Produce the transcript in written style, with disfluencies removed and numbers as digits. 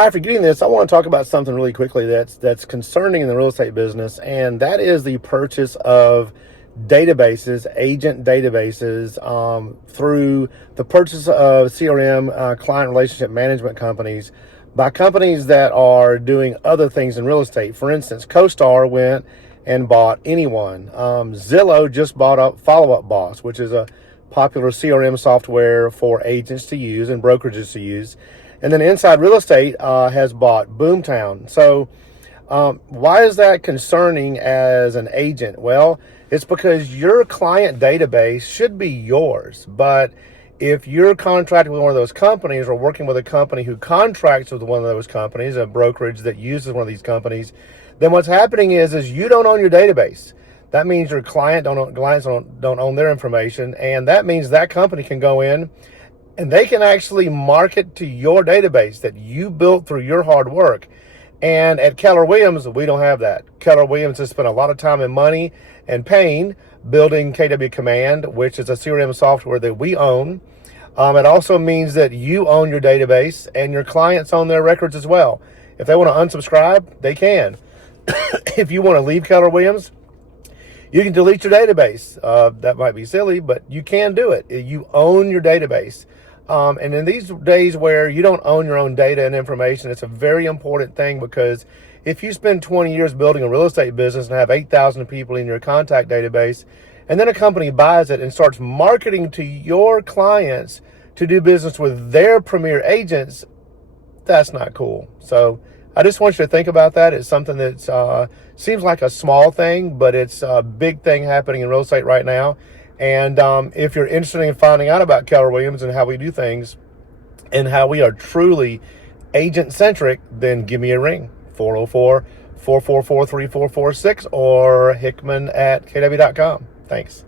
Hi, for getting this, I want to talk about something really quickly that's concerning in the real estate business, and that is the purchase of databases, agent databases, through the purchase of CRM, client relationship management companies, by companies that are doing other things in real estate. For instance, CoStar went and bought Anyone. Zillow just bought up Follow Up Boss, which is a popular CRM software for agents to use and brokerages to use. And then Inside Real Estate has bought Boomtown. So why is that concerning as an agent? Well, it's because your client database should be yours. But if you're contracted with one of those companies or working with a company who contracts with one of those companies, a brokerage that uses one of these companies, then what's happening is you don't own your database. That means your clients don't own their information, and that means that company can go in and they can actually market to your database that you built through your hard work. And at Keller Williams, we don't have that. Keller Williams has spent a lot of time and money and pain building KW Command, which is a CRM software that we own. It also means that you own your database and your clients own their records as well. If they want to unsubscribe, they can. If you want to leave Keller Williams, you can delete your database. That might be silly, but you can do it. You own your database. And in these days where you don't own your own data and information, it's a very important thing, because if you spend 20 years building a real estate business and have 8,000 people in your contact database, and then a company buys it and starts marketing to your clients to do business with their premier agents, that's not cool. So I just want you to think about that. It's something that seems like a small thing, but it's a big thing happening in real estate right now. And if you're interested in finding out about Keller Williams and how we do things and how we are truly agent-centric, then give me a ring, 404-444-3446 or hickman@kw.com. Thanks.